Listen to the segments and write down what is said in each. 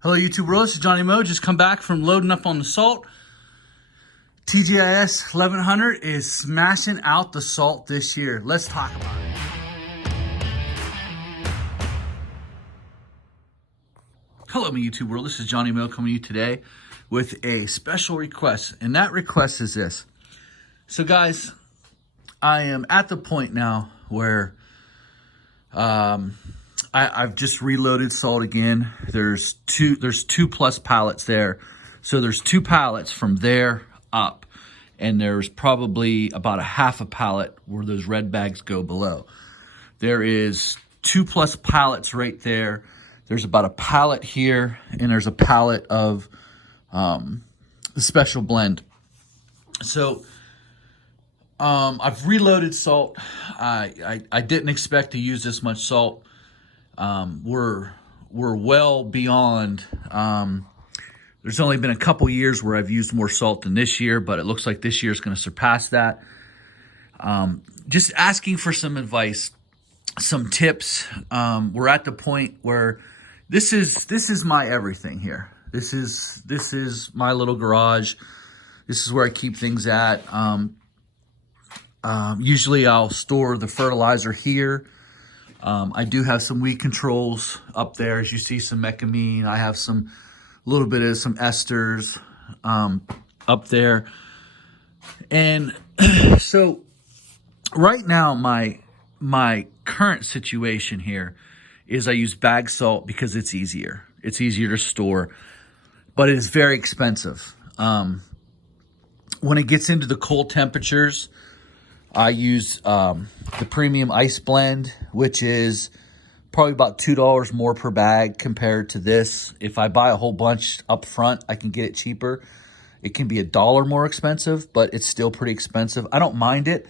Hello YouTube world, this is Johnny Mo. Just come back from loading up on the salt. TGIS 1100 is smashing out the salt this year. Let's talk about it. Hello my YouTube world, this is Johnny Mo coming to you today with a special request. And that request is this. So guys, I am at the point now where I've just reloaded salt again. There's two plus pallets there. So there's 2 pallets from there up. And there's probably about a half a pallet where those red bags go below. There is 2 plus pallets right there. There's about a pallet here, and there's a pallet of the special blend. So I've reloaded salt. I didn't expect to use this much salt. We're well beyond, there's only been a couple years where I've used more salt than this year, but it looks like this year is going to surpass that. Just asking for some advice, some tips. We're at the point where this is my everything here. This is my little garage. This is where I keep things at. Usually I'll store the fertilizer here. I do have some weed controls up there. As you see, some mecamine. I have a little bit of some esters up there. And so right now, my current situation here is I use bag salt because it's easier. It's easier to store, but it is very expensive. When it gets into the cold temperatures, I use the premium ice blend, which is probably about $2 more per bag compared to this. If I buy a whole bunch up front, I can get it cheaper. It can be $1 more expensive, but it's still pretty expensive. I don't mind it.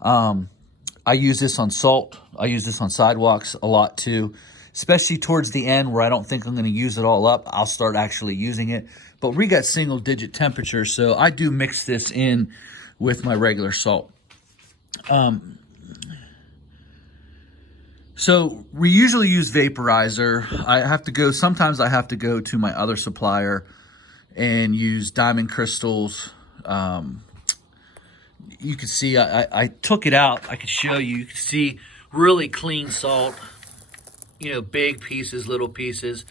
I use this on salt. I use this on sidewalks a lot too, especially towards the end where I don't think I'm going to use it all up. I'll start actually using it. But we got single digit temperatures, so I do mix this in with my regular salt. So we usually use vaporizer. Sometimes I have to go to my other supplier and use Diamond Crystals. You can see I took it out. I could show you. You can see really clean salt, big pieces, little pieces,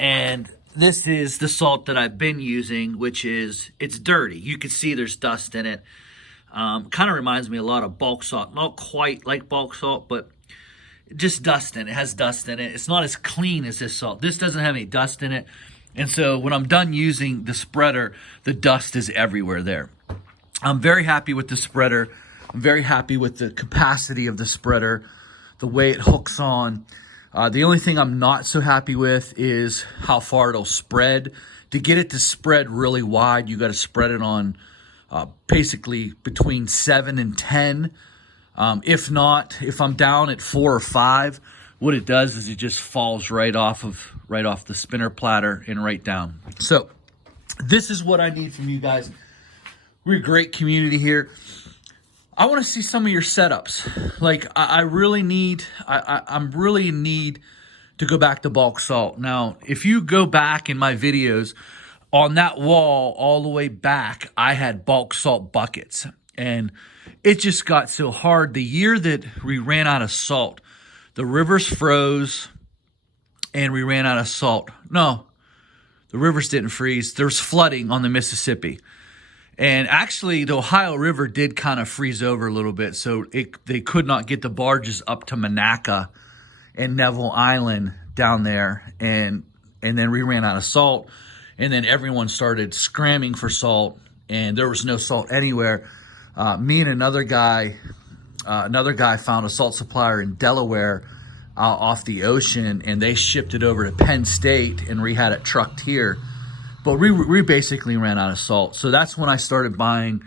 and this is the salt that I've been using, it's dirty. You can see there's dust in it. Kind of reminds me a lot of bulk salt. Not quite like bulk salt, but just dust in it. It has dust in it. It's not as clean as this salt. This doesn't have any dust in it. And so when I'm done using the spreader, the dust is everywhere there. I'm very happy with the spreader. I'm very happy with the capacity of the spreader, the way it hooks on. The only thing I'm not so happy with is how far it'll spread. To get it to spread really wide, you got to spread it on basically between 7 and 10. If not, if I'm down at 4 or 5, what it does is it just falls right off the spinner platter and right down. So this is what I need from you guys. We're a great community here. I want to see some of your setups. Like I really need, I'm really in need to go back to bulk salt. Now, if you go back in my videos on that wall all the way back, I had bulk salt buckets and it just got so hard. The year that we ran out of salt, the rivers froze and we ran out of salt. No, the rivers didn't freeze. There was flooding on the Mississippi. And actually, the Ohio River did kind of freeze over a little bit, so they could not get the barges up to Monaca and Neville Island down there, and then we ran out of salt, and then everyone started scrambling for salt, and there was no salt anywhere. Me and another guy found a salt supplier in Delaware off the ocean, and they shipped it over to Penn State, and we had it trucked here. But we basically ran out of salt. So that's when I started buying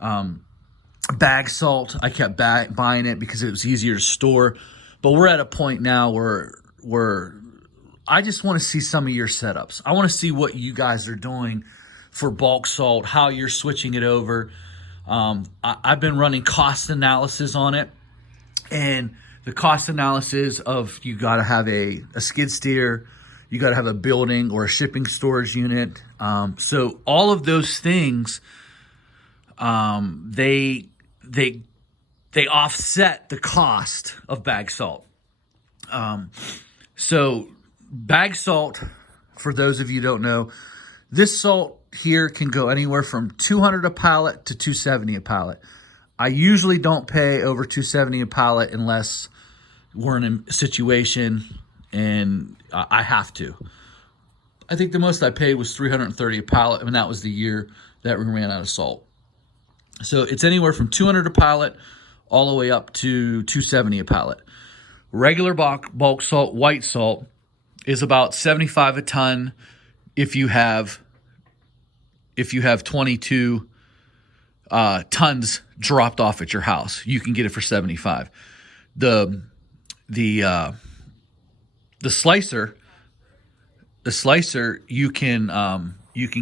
bag salt. I kept buying it because it was easier to store. But we're at a point now where I just want to see some of your setups. I want to see what you guys are doing for bulk salt, how you're switching it over. I've been running cost analysis on it. And the cost analysis of you got to have a skid steer, you got to have a building or a shipping storage unit. So all of those things, they offset the cost of bag salt. So bag salt, for those of you who don't know, this salt here can go anywhere from $200 a pallet to $270 a pallet. I usually don't pay over $270 a pallet unless we're in a situation and I have to. I think the most I paid was $330 a pallet, and that was the year that we ran out of salt. So it's anywhere from $200 a pallet all the way up to $270 a pallet. Regular bulk salt, white salt, is about $75 a ton if you have 22 tons dropped off at your house. You can get it for $75. The slicer you can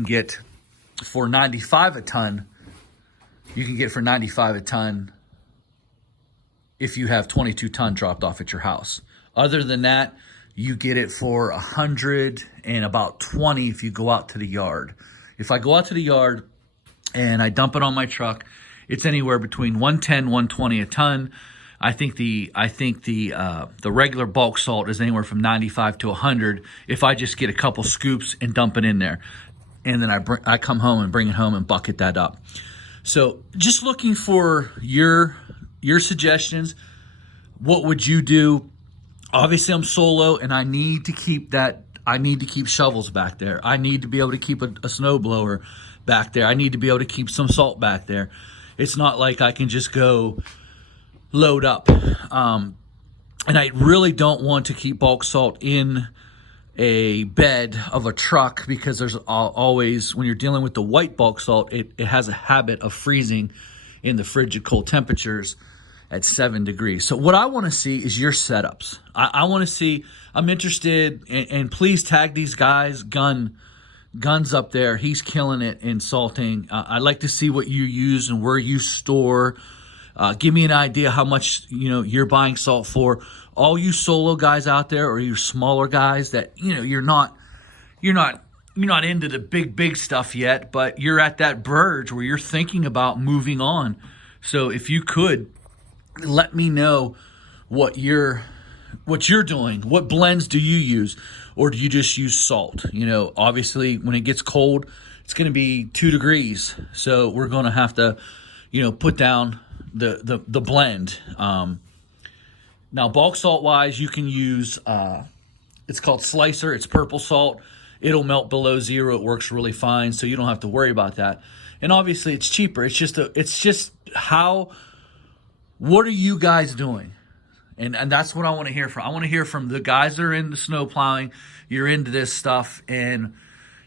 get for $95 a ton. You can get for $95 a ton if you have 22 ton dropped off at your house. Other than that, you get it for $100 and about $20 if you go out to the yard. If I go out to the yard and I dump it on my truck, it's anywhere between $110, $120 a ton. I think the regular bulk salt is anywhere from $95 to $100 if I just get a couple scoops and dump it in there. And then I come home and bring it home and bucket that up. So just looking for your suggestions. What would you do? Obviously, I'm solo, and I need to keep shovels back there. I need to be able to keep a snow blower back there. I need to be able to keep some salt back there. It's not like I can just go load up. And I really don't want to keep bulk salt in a bed of a truck because there's always, when you're dealing with the white bulk salt, it has a habit of freezing in the frigid cold temperatures at 7 degrees. So what I want to see is your setups. I want to see, I'm interested, and please tag these guys. Guns up there, he's killing it in salting. I'd like to see what you use and where you store. Give me an idea how much you're buying salt for. All you solo guys out there, or you smaller guys that you're not into the big stuff yet, but you're at that verge where you're thinking about moving on. So if you could let me know what you're doing. What blends do you use, or do you just use salt? Obviously when it gets cold, it's going to be 2 degrees, so we're going to have to put down the blend. Now bulk salt wise, you can use it's called Slicer. It's purple salt. It'll melt below zero. It works really fine, so you don't have to worry about that. And obviously it's cheaper. It's just what are you guys doing? And that's what I want to hear from. I want to hear from the guys that are into snow plowing. You're into this stuff. And,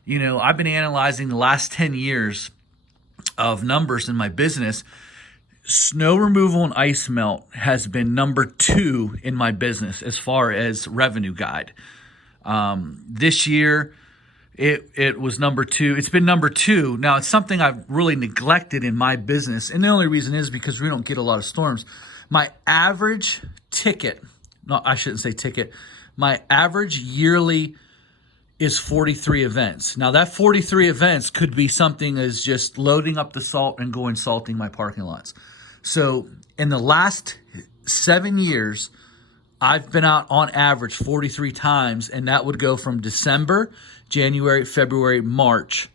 I've been analyzing the last 10 years of numbers in my business. Snow removal and ice melt has been number 2 in my business as far as revenue guide. This year, it was number 2. It's been number 2. Now, it's something I've really neglected in my business. And the only reason is because we don't get a lot of storms. My average ticket, no, I shouldn't say ticket. My average yearly is 43 events. Now, that 43 events could be something as just loading up the salt and going salting my parking lots. So in the last 7 years, I've been out on average 43 times, and that would go from December, January, February, March.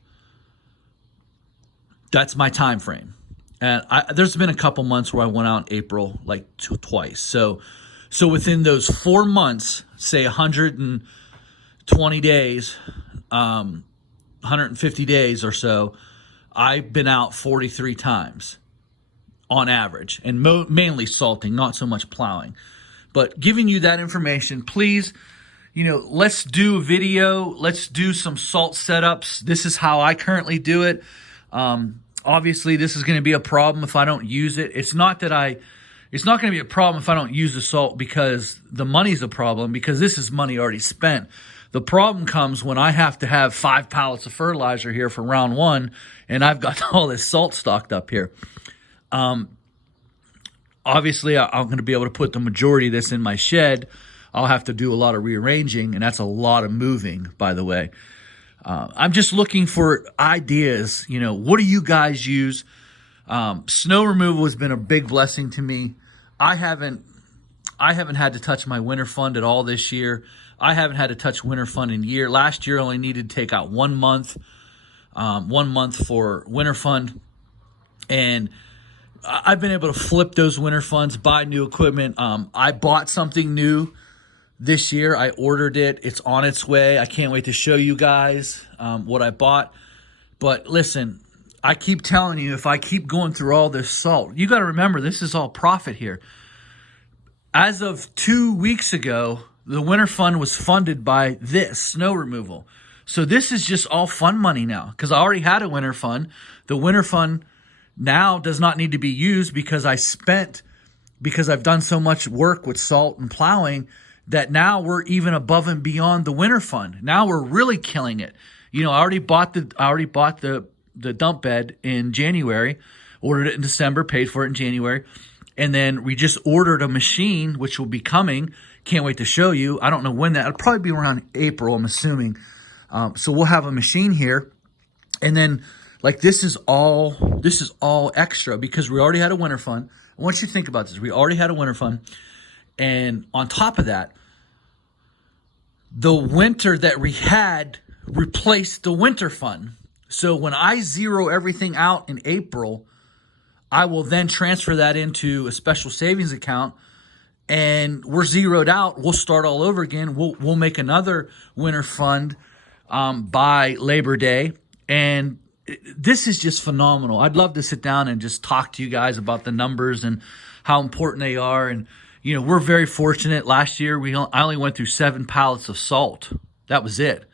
That's my time frame. And there's been a couple months where I went out in April like twice. So within those 4 months, say 120 days, 150 days or so, I've been out 43 times on average, and mainly salting, not so much plowing. But giving you that information, please, let's do a video. Let's do some salt setups. This is how I currently do it. Obviously, this is going to be a problem if I don't use it. It's not going to be a problem if I don't use the salt because the money's a problem, because this is money already spent. The problem comes when I have to have 5 pallets of fertilizer here for round 1, and I've got all this salt stocked up here. Obviously, I'm going to be able to put the majority of this in my shed. I'll have to do a lot of rearranging, and that's a lot of moving, by the way. I'm just looking for ideas. You know, what do you guys use? Snow removal has been a big blessing to me. I haven't had to touch my winter fund at all this year. I haven't had to touch winter fund in a year. Last year, I only needed to take out 1 month, 1 month for winter fund. And I've been able to flip those winter funds, buy new equipment. I bought something new this year. I ordered it. It's on its way. I can't wait to show you guys what I bought. But listen, I keep telling you, if I keep going through all this salt, you got to remember, this is all profit here. As of 2 weeks ago, the winter fund was funded by this snow removal. So this is just all fun money now, because I already had a winter fund. The winter fund now does not need to be used because I've done so much work with salt and plowing that now we're even above and beyond the winter fund. Now we're really killing it. You know, I already bought the dump bed in January, ordered it in December, paid for it in January. And then we just ordered a machine, which will be coming. Can't wait to show you. I don't know when it'll probably be around April, I'm assuming. So we'll have a machine here. And then like this is all extra because we already had a winter fund. I want you to think about this. We already had a winter fund. And on top of that, the winter that we had replaced the winter fund. So when I zero everything out in April, I will then transfer that into a special savings account, and we're zeroed out. We'll start all over again. We'll make another winter fund by Labor Day, and this is just phenomenal. I'd love to sit down and just talk to you guys about the numbers and how important they are. And you know, we're very fortunate. Last year, I only went through 7 pallets of salt. That was it.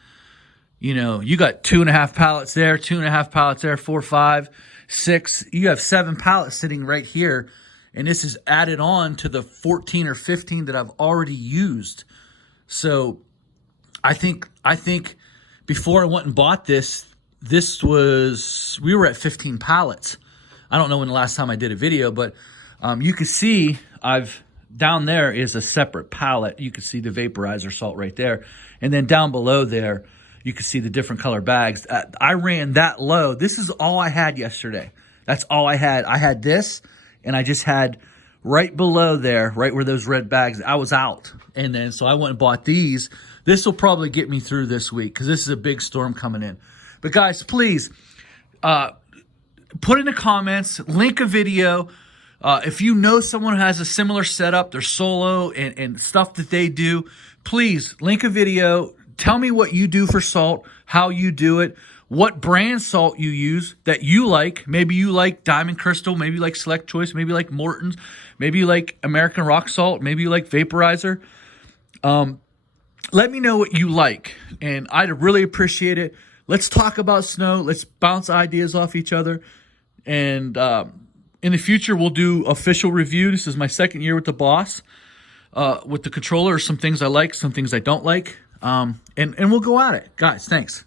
You know, you got 2.5 pallets there, 2.5 pallets there, 4, 5, 6. You have 7 pallets sitting right here, and this is added on to the 14 or 15 that I've already used. So I think before I went and bought this we were at 15 pallets. I don't know when the last time I did a video, but you can see down there is a separate pallet. You can see the vaporizer salt right there. And then down below there, you can see the different color bags. I ran that low. This is all I had yesterday. That's all I had. I had this, and I just had right below there, right where those red bags, I was out. And then so I went and bought these. This will probably get me through this week because this is a big storm coming in. But guys, please put in the comments, link a video. If you know someone who has a similar setup, they're solo and stuff that they do, please link a video. Tell me what you do for salt, how you do it, what brand salt you use that you like. Maybe you like Diamond Crystal, maybe you like Select Choice, maybe you like Morton's, maybe you like American Rock Salt, maybe you like Vaporizer. Let me know what you like, and I'd really appreciate it. Let's talk about snow. Let's bounce ideas off each other. And in the future, we'll do official review. This is my 2nd year with the boss, with the controller. Some things I like, some things I don't like. And we'll go at it. Guys, thanks.